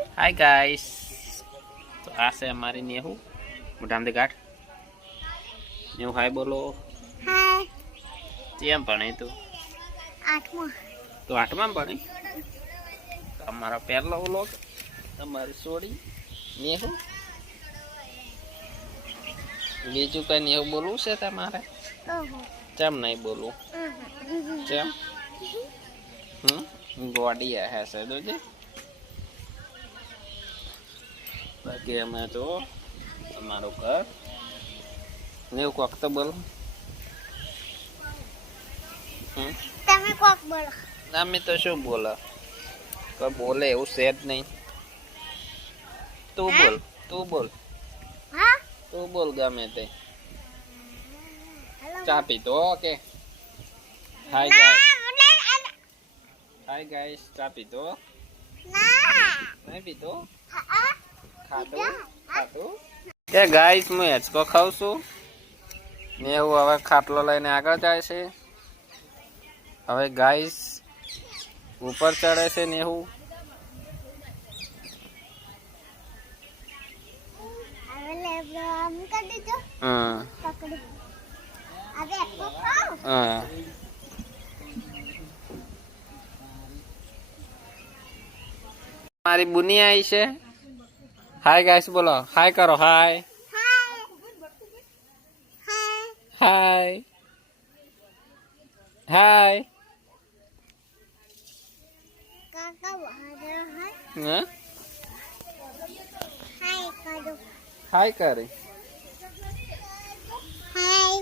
Hi guys, तो आज से हमारी नेहू मुठाम दे गाठ नेहू हाय बोलो। हाय કેમ ભણે તું? આઠમા તું 8માં ભણે? તમારો પહેલો વ્લોગ તમારી સોડી નેહુ. બીજું કઈ નેહુ બોલવું છે તમારે? કેમ નહીં બોલવું? કેમ? ગોડી હે છે જોજે. બાકી અમે તો તમારું ઘર નેહુ કોક તો બોલો. તમે કોક બોલો. અમે તો શું બોલે, કોઈ બોલે એવું છે જ નહીં. તું બોલ, તું બોલ, હા તું બોલ ગમે તે. ચા પીતો કે? હાય ગાઈસ, હાય ગાઈસ, ચા પીતો? ના નહીં પીતો? હા ખાતું ખાતું કે ગાઈસ હું હેચકો ખાઉં છું ને હું હવે ખાટલો લઈને આગળ જાય છે. હવે ગાઈસ ઉપર ચડે છે ને હું હવે લેબડો આમ કરી દીધો. પકડી હવે એકલો ખાઓ. મારી બુની આવી છે. હાય ગાઈસ બોલો, હાય કરો. હાય હાય હાય હાય. કાકા બહાર હાય હા હાય કરો. હાય કરે. હાય